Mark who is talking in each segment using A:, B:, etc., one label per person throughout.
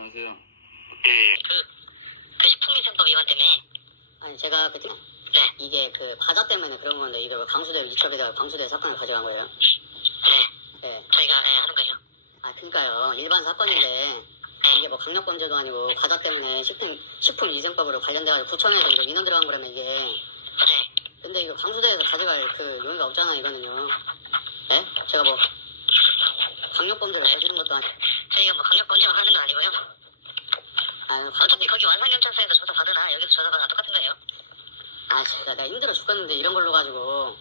A: 안녕하세요.
B: 예, 그 식품위생법 위반 때문에.
C: 아니 제가 그때
B: 네.
C: 이게 그 과자 때문에 그런 건데 이걸 강수대 이첩에다가 강수대 사건을 가져간 거예요.
B: 네.
C: 네.
B: 저희가 하는 거예요.
C: 아 그러니까요. 일반 사건인데 이게 뭐 강력범죄도 아니고 과자 때문에 식품위생법으로 관련돼가지고 구청에서 이거 민원 들어간 거라면 이게.
B: 네.
C: 근데 이거 강수대에서 가져갈 그 용의가 없잖아 이거는요. 네? 제가 뭐 강력범죄를 저지른 것도 아니고.
B: 저희가 뭐 강력범죄만 하는 건 아니고요.
C: 아유
B: 어차피 거기 완산경찰서에서 조사 받으나 여기서 조사 받으나 똑같은 거예요.
C: 아 진짜 내가 힘들어 죽겠는데 이런 걸로 가지고.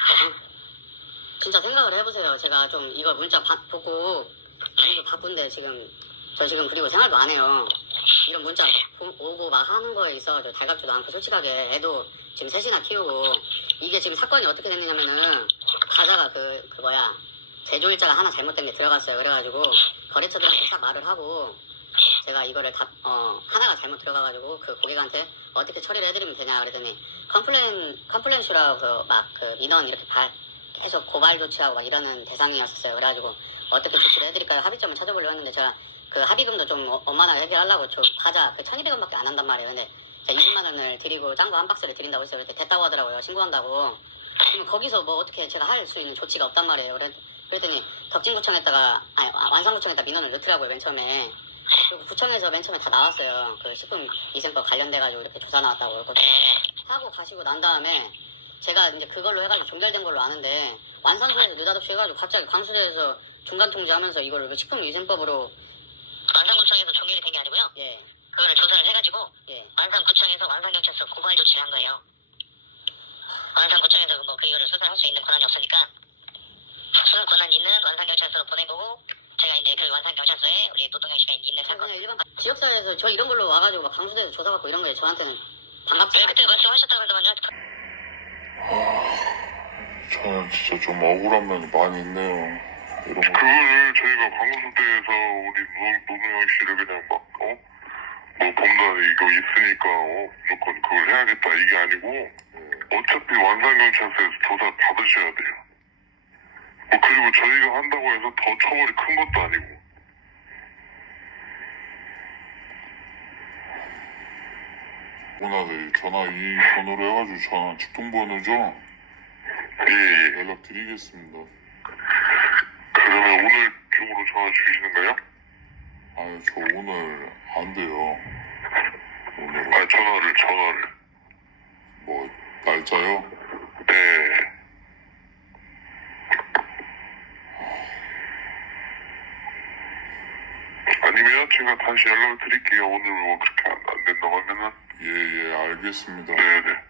C: 진짜 생각을 해보세요. 제가 좀 이거 문자 보고 오늘도 바쁜데 저 지금 그리고 생활도 안 해요. 이런 문자 오고 막 하는 거에 있어 달갑지도 않고 솔직하게 애도 지금 셋이나 키우고 이게 지금 사건이 어떻게 됐느냐면은 과자가 그 뭐야 제조일자가 하나 잘못된 게 들어갔어요. 그래가지고 거래처들한테 싹 말을 하고 제가 이거를 하나가 잘못 들어가가지고 그 고객한테 어떻게 처리를 해드리면 되냐 그랬더니 컴플레인 수라고 막 그 민원 이렇게 계속 고발 조치하고 막 이러는 대상이었어요. 그래가지고 어떻게 조치를 해드릴까요? 합의점을 찾아보려고 했는데 제가 그 합의금도 좀 원만하게 해결하려고 저 과자 그 1,200원밖에 안 한단 말이에요. 근데 제가 20만 원을 드리고 짠 거 한 박스를 드린다고 했어요. 그때 됐다고 하더라고요. 신고한다고. 그럼 거기서 뭐 어떻게 제가 할 수 있는 조치가 없단 말이에요. 그랬더니 완산구청에다 민원을 넣더라고요. 맨 처음에. 그리고 구청에서 맨 처음에 다 나왔어요. 그 식품위생법 관련돼가지고 이렇게 조사 나왔다고. 하고 가시고 난 다음에 제가 이제 그걸로 해가지고 종결된 걸로 아는데 완산소에서 느닷없이 해가지고 갑자기 광수대에서 중간 통제하면서 이거를 식품위생법으로.
B: 완산구청에서 종결이 된 게 아니고요.
C: 예.
B: 그거를 조사를 해가지고
C: 예.
B: 완산구청에서 완산경찰서 고발 조치를 한 거예요. 완산구청에서 뭐 그거를 수사할 수 있는 권한이 없으니까 수사 권한 있는 완산경찰서로 보내보고 제가 이제 그 완산경찰서에 우리 노동경찰이 있는 사건.
C: 그냥 일반 지역사회에서 저 이런 걸로 와가지고 막 강수대에서 조사받고 이런 거에 저한테는 반갑지
B: 왜
C: 않아요.
B: 그때 말씀하셨다고 그러더만요.
D: 저는 진짜 좀 억울한 면이 많이 있네요. 이런 거.
E: 그거를 저희가 광고소대에서 우리 노동영 씨를 그냥 뭐 범단 이거 있으니까 무조건 그걸 해야겠다 이게 아니고 어차피 완산경찰서에서 조사 받으셔야 돼요. 그리고 저희가 한다고 해서 더 처벌이 큰 것도 아니고.
D: 누나들 전화 이 번호로 해가지고 전화 직통번호죠?
E: 예.
D: 연락 드리겠습니다.
E: 그러면 오늘 중으로 전화 주시는 거예요?
D: 아유 저 오늘 안 돼요. 오늘은
E: 아 전화를.
D: 뭐 날짜요?
E: 네. 아니면 제가 다시 연락을 드릴게요. 오늘 뭐 그렇게 안 된다고 하면은.
D: 예 알겠습니다.
E: 네네.